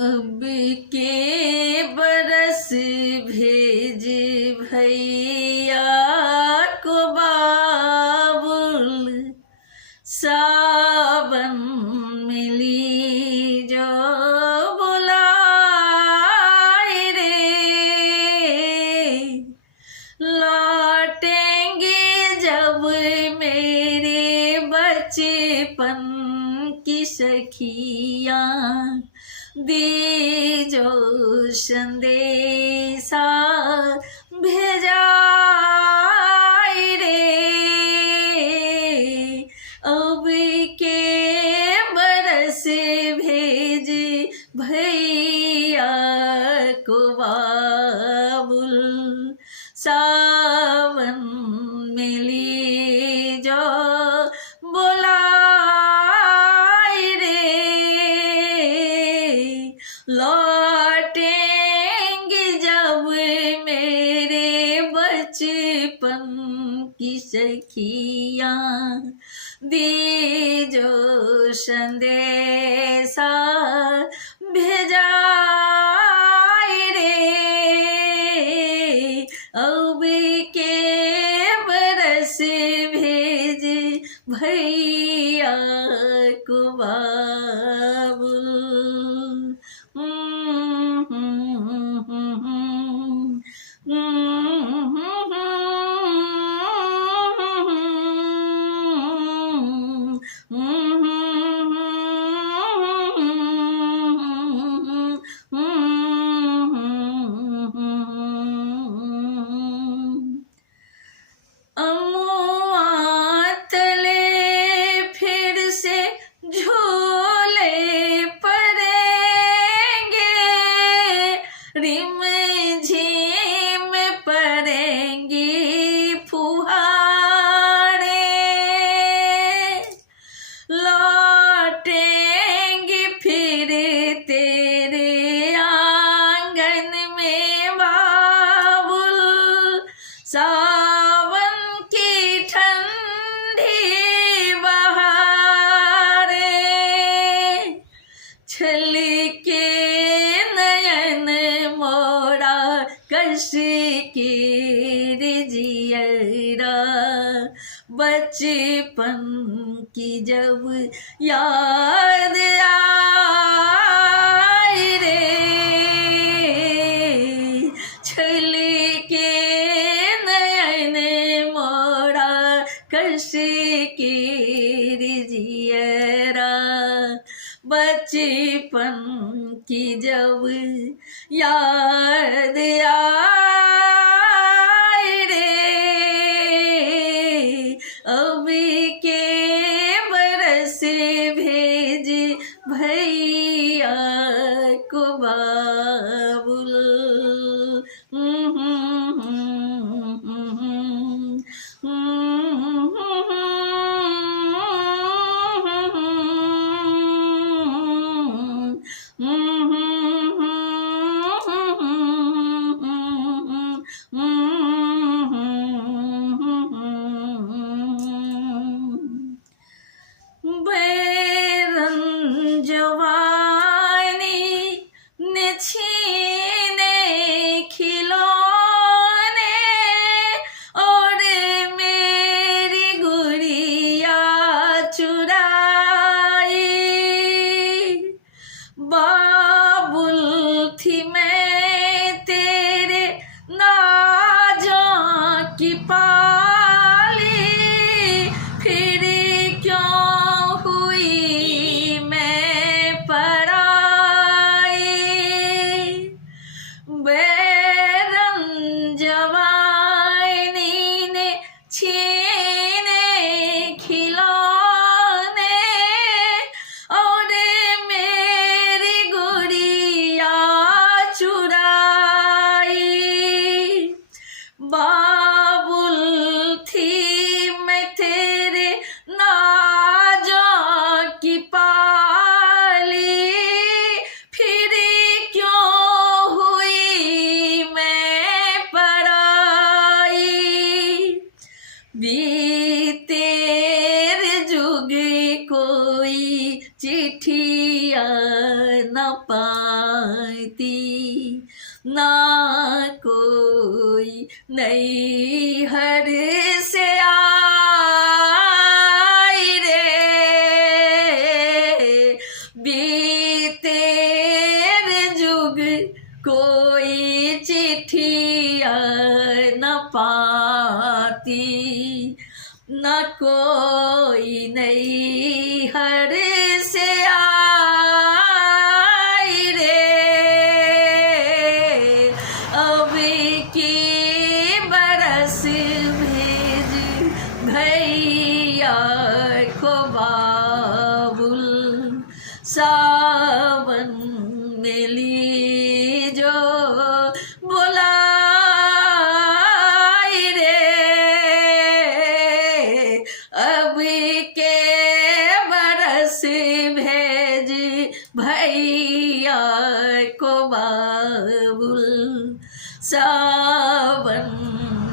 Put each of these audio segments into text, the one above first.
अब के बरस भेज भैया को बाबुल, सावन मिली जो बुलाए रे। लौटेंगे जब मेरे बचपन की सखियाँ, दे जो संदेशा भेजाए रे। अब के बरस भेज भैया को बाबुल, सावन मिली जो बुलाए रे। लौटेंगे जब मेरे बचपन की सखियाँ, दे जो संदेशा भेजाए रे। अब के बरस भेज भैया को बाबुल। अमुआ तले फिर से झूले पड़ेंगे, रिम झिम पड़ेंगी फुहारे। लौटेंगे फिर तेरे आंगन में बाबुल, सावन की ठंडी बहारे। छल के नयन मोरा कश के जियरा, बचपन की जब याद आए रे। छल के नयन मोरा कश के जियरा, बचपन की जब याद आए रे। अब के बरस भेज भैया को बाबुल। जवानी ने छीने खिलौने, और मेरी गुड़िया चुराई। बाबुल थी मैं तेरे नाजों की पाली, फिर क्यों हुई मैं पराई। जवानी ने छीने खिलौने, और मेरी गुड़िया पाती, ना कोई नैहर से आई रे, बीते रे जुग कोई चिट्ठिया न पाती, न कोई नैहर से आई रे, अब की बरस भेज भैया को बाबुल, सावन में ली जो बुलाई रे, अब के बरस भेज भैया को बाबुल, सावन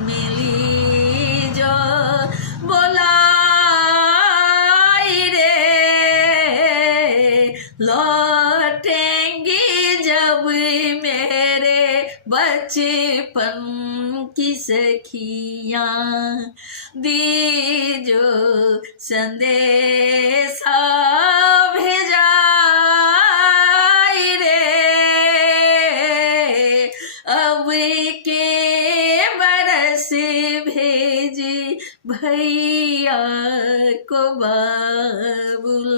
में ली जो बुलाई रे, लौटेंगी जब मेरे बचपन की सखियाँ, दीजो संदेशा भेजाई रे, अब के बरस भेज भैया को बाबुल।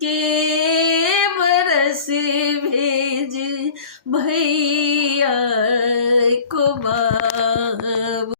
के बरस भेज भैया को